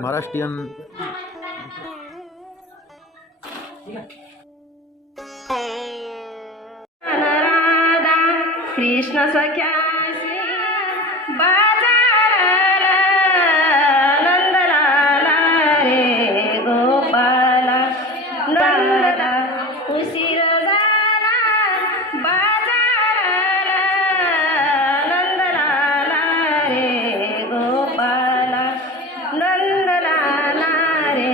महाराष्ट्रीयन कृष्ण सख्या बाजाराला नंदलाला रे गोपाला नंदला उशीर झाला बाजाराला नंदलाला रे गोपाला नंदलाला रे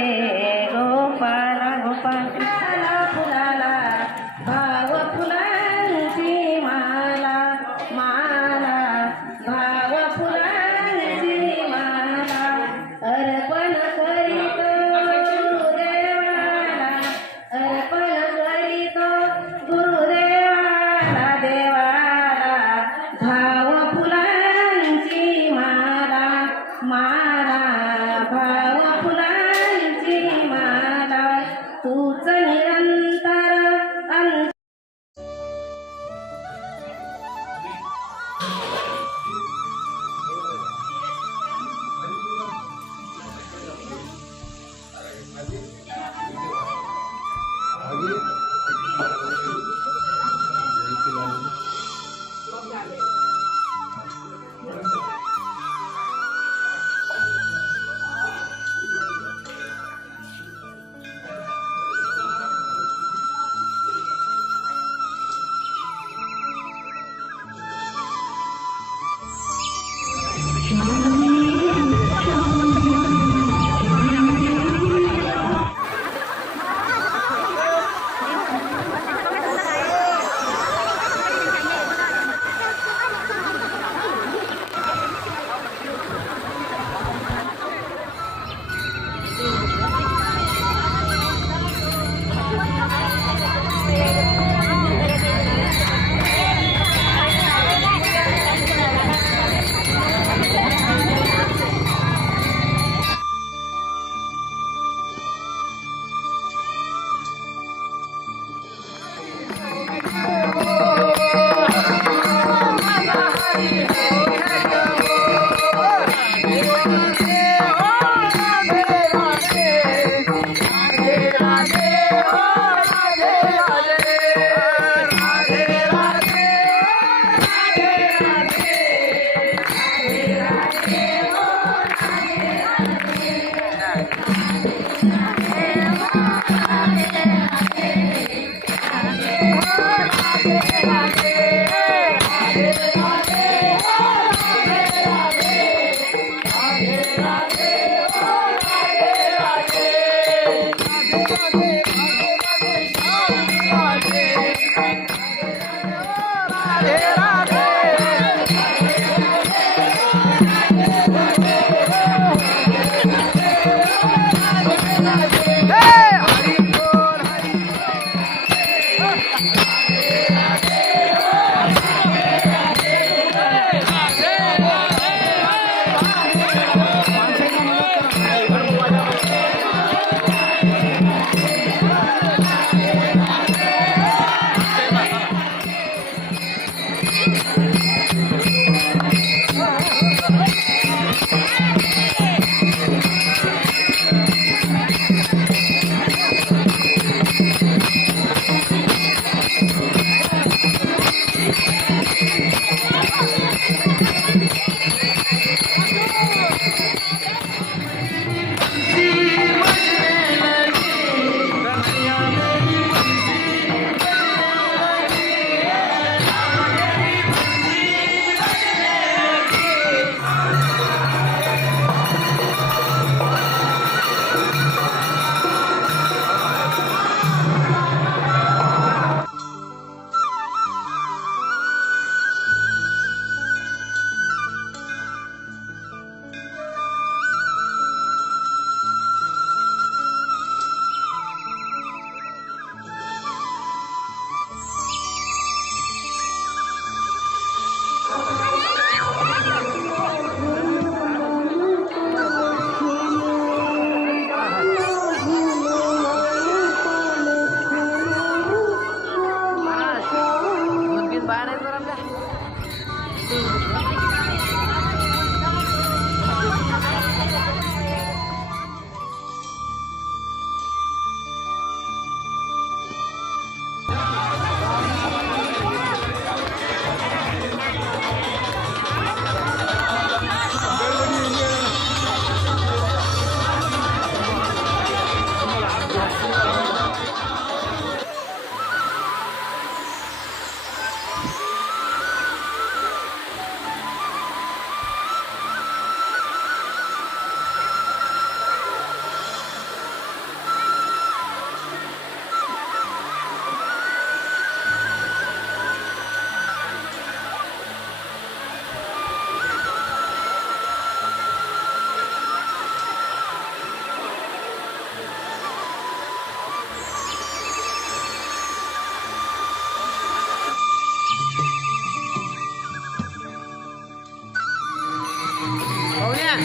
गोपाला गोपाल कृष्णाला फुलाला भाव फुलांची माला माला भाव फुलांची माला अर्पण करीतो गुरुदेवाला अर्पण करीतो गुरुदेवाला देवाला भाव फुलांची माला माला भाव फुलांची माला तूच निरंतर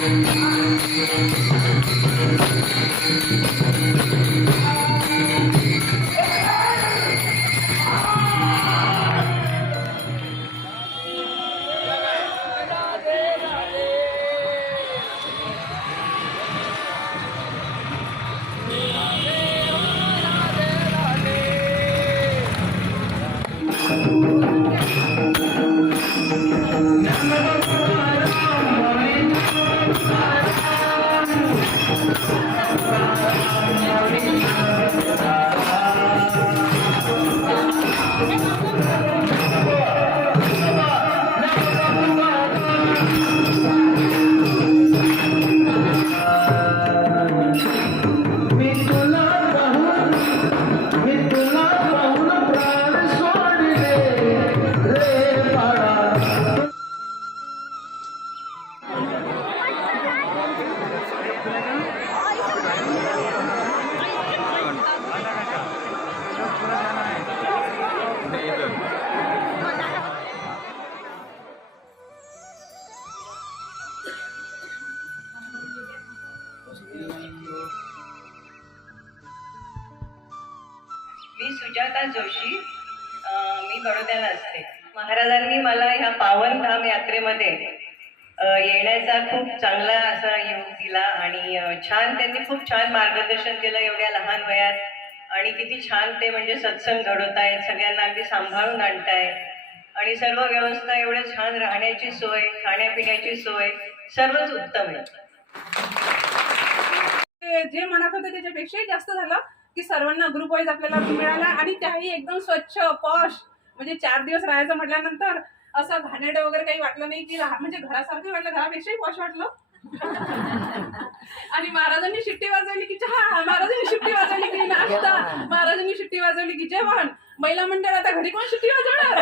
मी सुजाता जोशी, मी बडोद्याला असते. महाराजांनी मला ह्या पावनधाम यात्रेमध्ये येण्याचा खूप चांगला असा योग दिला आणि छान त्यांनी खूप छान मार्गदर्शन केलं एवढ्या लहान वयात. आणि किती छान ते म्हणजे सत्संग घडवतायत, सगळ्यांना अगदी सांभाळून आणतायत आणि सर्व व्यवस्था एवढं छान, राहण्याची सोय, खाण्यापिण्याची सोय सर्वच उत्तम आहे. जे मनात होतं त्याच्यापेक्षाही जास्त झालं की सर्वांना ग्रुप वाईज आपल्याला मिळाला आणि त्याही एकदम स्वच्छ पॉश. म्हणजे 4 दिवस राहायचं म्हटल्यानंतर असं घाणेरडं वगैरे काही वाटलं नाही की म्हणजे घरासारखं वाटलं, घरापेक्षाही पॉश वाटलं. आणि महाराजांनी शिट्टी वाजवली की चहा, महाराजांनी शिट्टी वाजवली की नाश्ता, महाराजांनी शिट्टी वाजवली की जेवण. महिला मंडळ आता घरी कोण शिट्टी वाजवणार?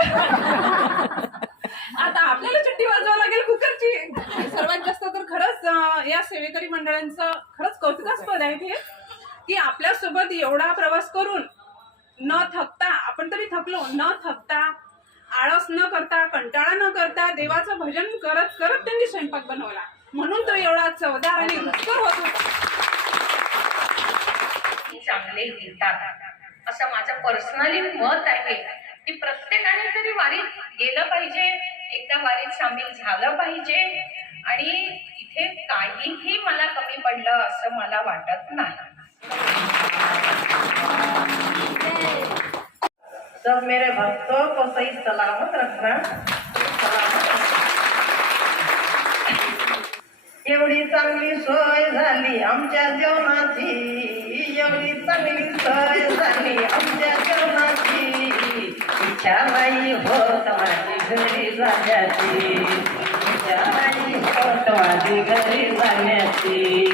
आता आपल्याला शिट्टी वाजवावं लागेल कुकरची. सर्वात जास्त तर खरंच या सेवेकरी मंडळांचं खरंच कौतुकास्पद आहे ते की आपल्यासोबत एवढा प्रवास करून न थकता, आपण तरी थकलो, न थकता, आळस न करता, कंटाळा न करता देवाचं भजन करत करत त्यांनी स्वयंपाक बनवला. म्हणून तो एवढा चवदार आणि रुचकर होत होता. चांगले घेतात असं माझं पर्सनली मत आहे की प्रत्येकाने तरी वारीत गेलं पाहिजे, एकदा वारीत सामील झालं पाहिजे. आणि इथे काहीही मला कमी पडलं असं मला वाटत नाही. सब मेरे भक्तों को सही सलामत रखना. एवढी चांगली सोय झाली आमच्या जेवणाची, एवढी चांगली सोय झाली आमच्या जेवणाची. इच्छा नाही होत माझी घरी जाण्याची, इच्छा नाही होत माझी घरी जाण्याची.